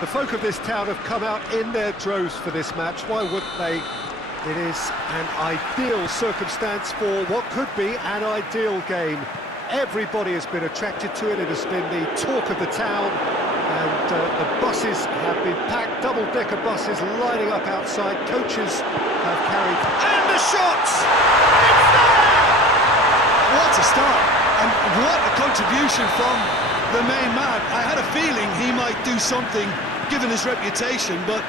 The folk of this town have come out in their droves for this match. Why wouldn't they? It is an ideal circumstance for what could be an ideal game. Everybody has been attracted to it. It has been the talk of the town, and the buses have been packed, double-decker buses lining up outside. Coaches have carried... And the shots! It's there! What a start, and what a contribution from the main man. I had a feeling he might do something, given his reputation, but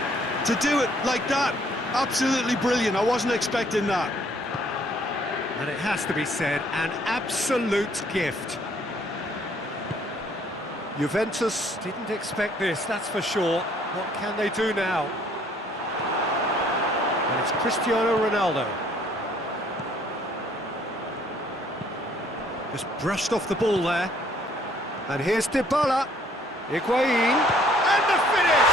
to do it like that, absolutely brilliant. I wasn't expecting that. And it has to be said, an absolute gift. Juventus didn't expect this, that's for sure. What can they do now? And it's Cristiano Ronaldo. Just brushed off the ball there. And here's Dybala. Higuain. And the finish!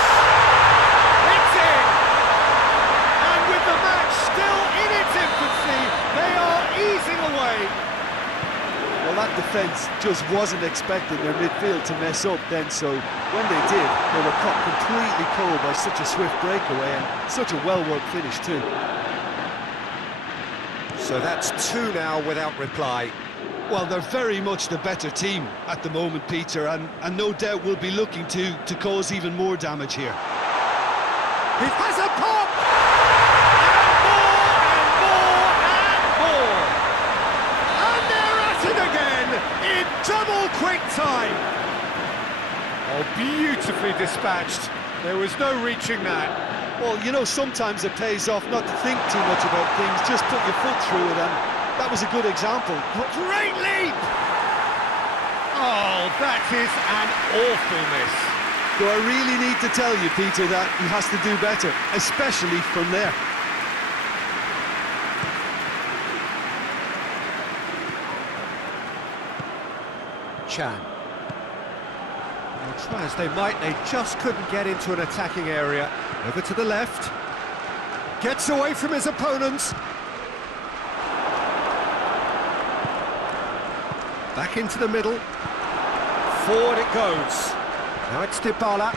It's in! And with the match still in its infancy, they are easing away. Well, that defence just wasn't expecting their midfield to mess up then, so when they did, they were caught completely cold by such a swift breakaway and such a well-worked finish too. So that's two now without reply. Well, they're very much the better team at the moment, Peter, and no doubt will be looking to cause even more damage here. He has a pop! And they're at it again in double quick time. Oh, beautifully dispatched. There was no reaching that. Well, you know, sometimes it pays off not to think too much about things, just put your foot through it, and that was a good example. Great leap! Oh, that is an awful miss. Do I really need to tell you, Peter, that he has to do better, especially from there? Chan. Well, try as they might, they just couldn't get into an attacking area. Over to the left. Gets away from his opponents. Back into the middle. Forward it goes. Now it's Dybala.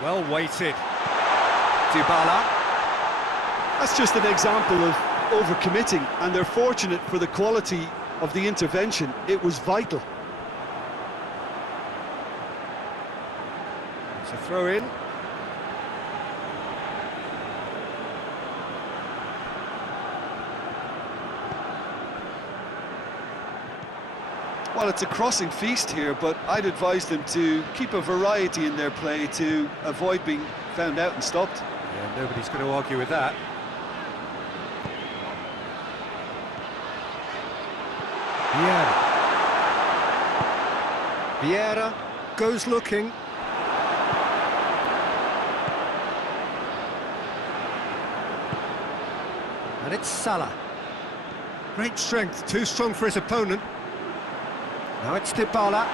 Well weighted. Dybala. That's just an example of overcommitting, and they're fortunate for the quality of the intervention. It was vital. It's a throw in. Well, it's a crossing feast here, but I'd advise them to keep a variety in their play to avoid being found out and stopped. Yeah, nobody's going to argue with that. Vieira goes looking. And it's Salah. Great strength, too strong for his opponent. Now it's Dybala.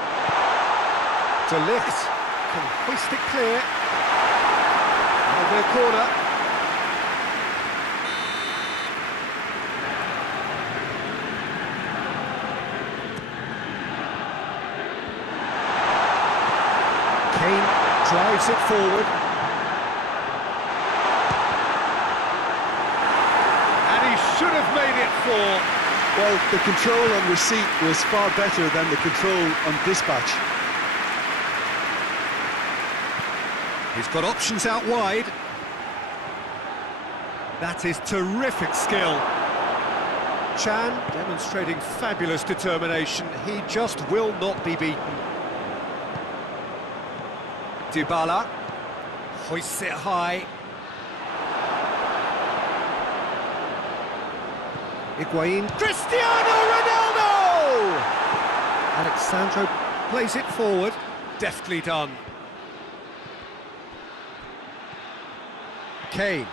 De Ligt can hoist it clear. Now their corner. Kane drives it forward. And he should have made it four. Well, the control on receipt was far better than the control on dispatch. He's got options out wide. That is terrific skill. Chan demonstrating fabulous determination. He just will not be beaten. Dybala hoists it high. Higuain. Cristiano Ronaldo! Alexandro plays it forward. Deftly done. Kane.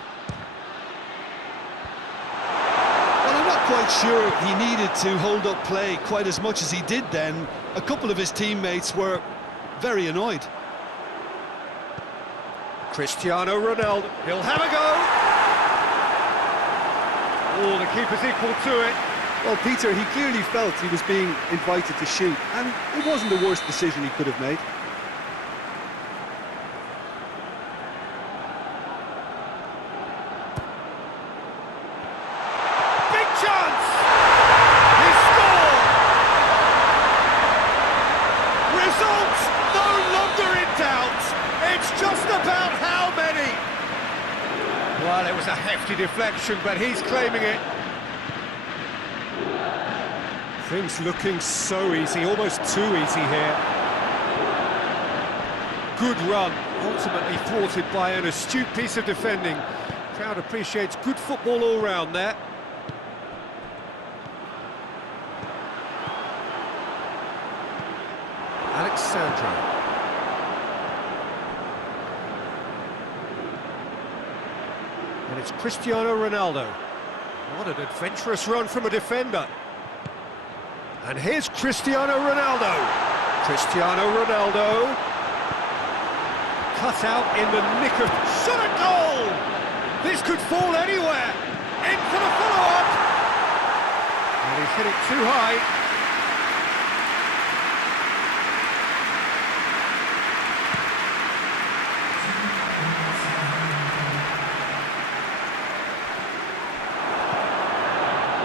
Well, I'm not quite sure he needed to hold up play quite as much as he did then. A couple of his teammates were very annoyed. Cristiano Ronaldo. He'll have a go. Oh, the keeper's equal to it. Well, Peter, he clearly felt he was being invited to shoot, and it wasn't the worst decision he could have made. Well, it was a hefty deflection, but he's claiming it. Things looking so easy, almost too easy here. Good run, ultimately thwarted by an astute piece of defending. Crowd appreciates good football all round there. Alexandro. And it's Cristiano Ronaldo. What an adventurous run from a defender. And here's Cristiano Ronaldo. Cristiano Ronaldo. Cut out in the nick of... Shot a goal! This could fall anywhere. In for the follow-up. And he's hit it too high.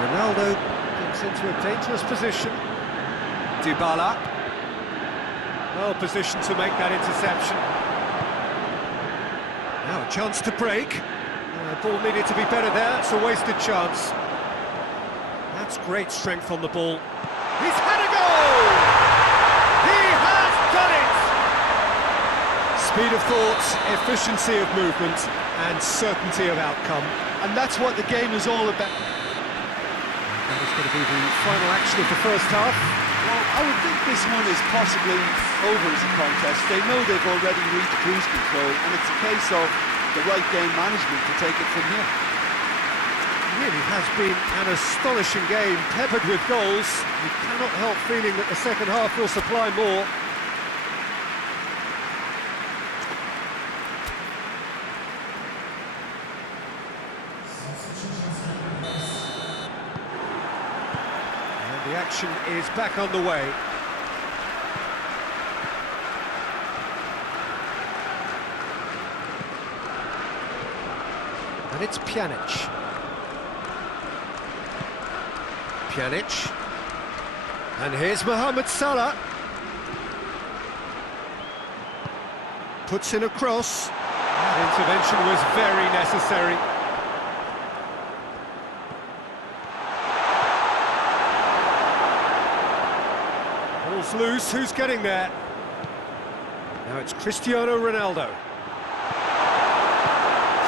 Ronaldo gets into a dangerous position. Dybala. Well positioned to make that interception. Now a chance to break. Ball needed to be better there, it's a wasted chance. That's great strength on the ball. He's had a goal! He has done it! Speed of thought, efficiency of movement, and certainty of outcome. And that's what the game is all about. That is going to be the final action of the first half. Well, I would think this one is possibly over as a contest. They know they've already reached cruise control, and it's a case of the right game management to take it from here. It really has been an astonishing game, peppered with goals. You cannot help feeling that the second half will supply more. And the action is back on the way. And it's Pjanic. Pjanic. And here's Mohamed Salah. Puts in a cross. That intervention was very necessary. Ball's loose, who's getting there? Now it's Cristiano Ronaldo.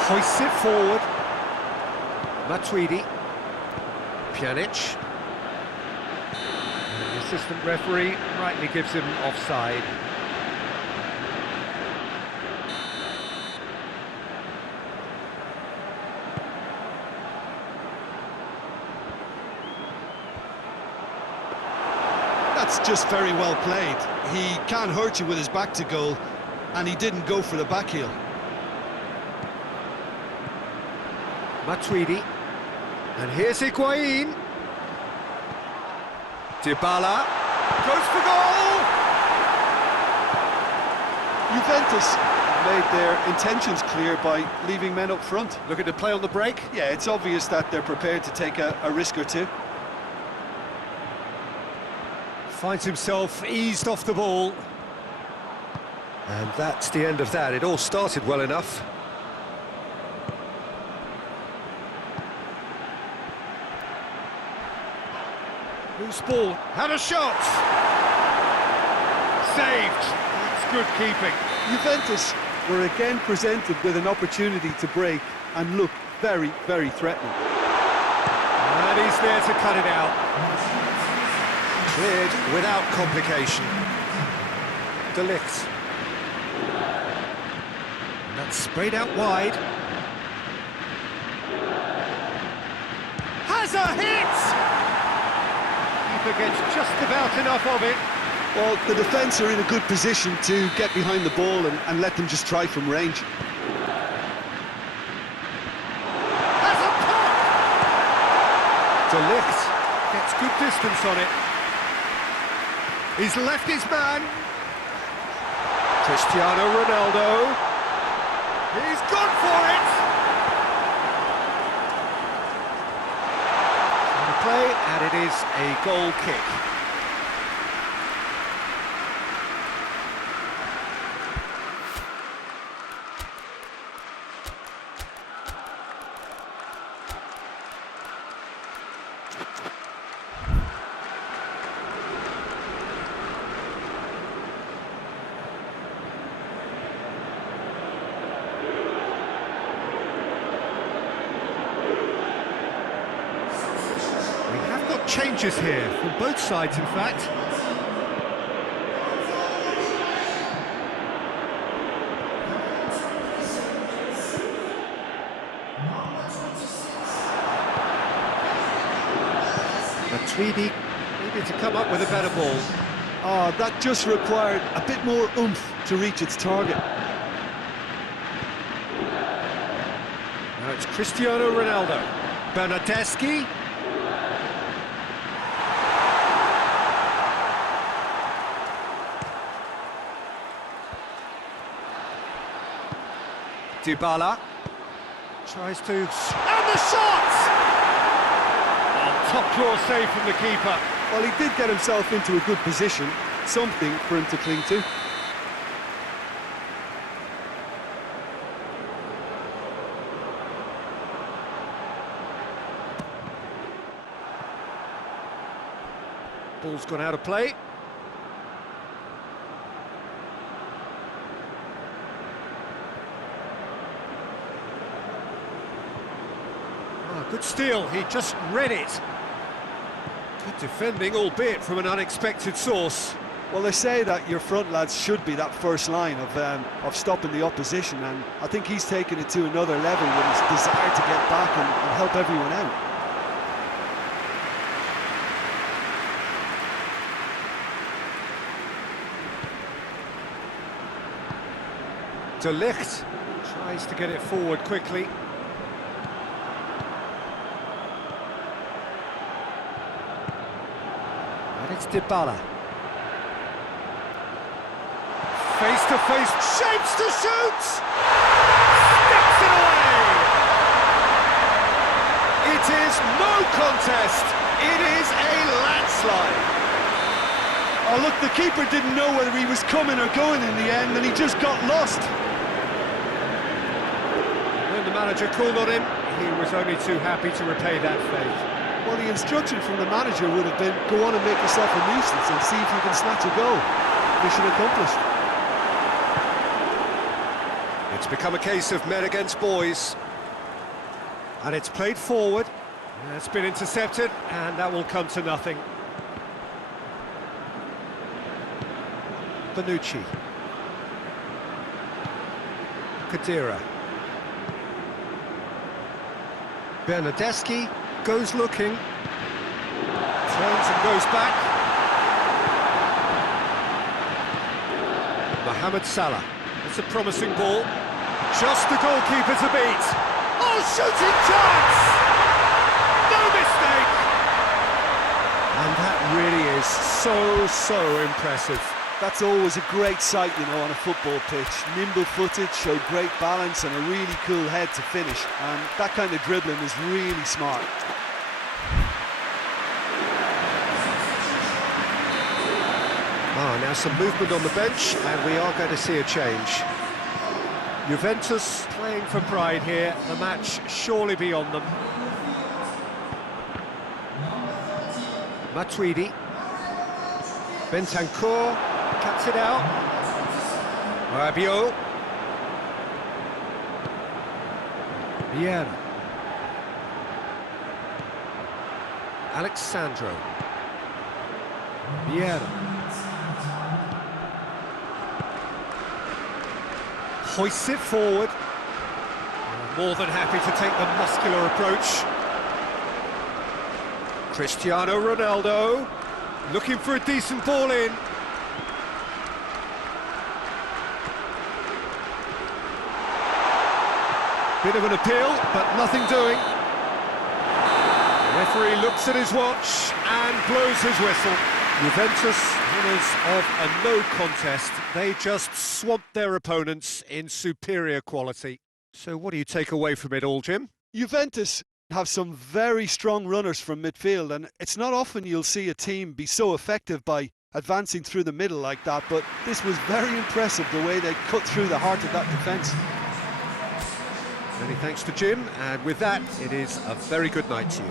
Hoists it forward. Matuidi. Pjanic. And the assistant referee rightly gives him offside. That's just very well played. He can't hurt you with his back to goal, and he didn't go for the back heel. Matuidi. And here's Higuain. Dybala. Goes for goal! Juventus made their intentions clear by leaving men up front. Looking to play on the break. Yeah, it's obvious that they're prepared to take a risk or two. Finds himself eased off the ball. And that's the end of that. It all started well enough. Loose ball, had a shot! Saved! That's good keeping. Juventus were again presented with an opportunity to break and look very, very threatening. And he's there to cut it out. Cleared without complication. De Ligt. And that's sprayed out wide. Has a hit! Keeper gets just about enough of it. Well, the defence are in a good position to get behind the ball and let them just try from range. Has a pop! De Ligt gets good distance on it. He's left his man. Cristiano Ronaldo. He's gone for it! On the play, and it is a goal kick. changes here, from both sides in fact. Matuidi needed to come up with a better ball. Oh, that just required a bit more oomph to reach its target. Now it's Cristiano Ronaldo. Bernardeschi. Dybala tries to... and the shot! Oh, top draw save from the keeper. Well, he did get himself into a good position, something for him to cling to. Ball's gone out of play. Good steal, he just read it. Good defending, albeit from an unexpected source. Well, they say that your front lads should be that first line of stopping the opposition, and I think he's taken it to another level with his desire to get back and help everyone out. De Ligt tries to get it forward quickly. It's Dybala. Face to face, shapes to shoot! Steps it away! It is no contest, it is a landslide. Oh look, the keeper didn't know whether he was coming or going in the end, and he just got lost. When the manager called on him, he was only too happy to repay that fate. Well, the instruction from the manager would have been, go on and make yourself a nuisance and see if you can snatch a goal. Mission accomplished. It's become a case of men against boys. And it's played forward. It's been intercepted, and that will come to nothing. Bonucci. Kadira. Bernardeschi goes looking, turns and goes back. Mohamed Salah, it's a promising ball, just the goalkeeper to beat. Oh, shooting chance! No mistake! And that really is so impressive. That's always a great sight, you know, on a football pitch. Nimble-footed, showed great balance and a really cool head to finish. And that kind of dribbling is really smart. Now some movement on the bench, and we are going to see a change. Juventus playing for pride here, the match surely beyond them. Matuidi. Bentancur cuts it out. Rabiot. Vieira. Alexandro. Vieira. Hoists it forward. More than happy to take the muscular approach. Cristiano Ronaldo. Looking for a decent ball in. Bit of an appeal, but nothing doing. The referee looks at his watch and blows his whistle. Juventus, winners of a no contest. They just swamped their opponents in superior quality. So what do you take away from it all, Jim? Juventus have some very strong runners from midfield, and it's not often you'll see a team be so effective by advancing through the middle like that, but this was very impressive the way they cut through the heart of that defence. Many thanks to Jim, and with that, it is a very good night to you.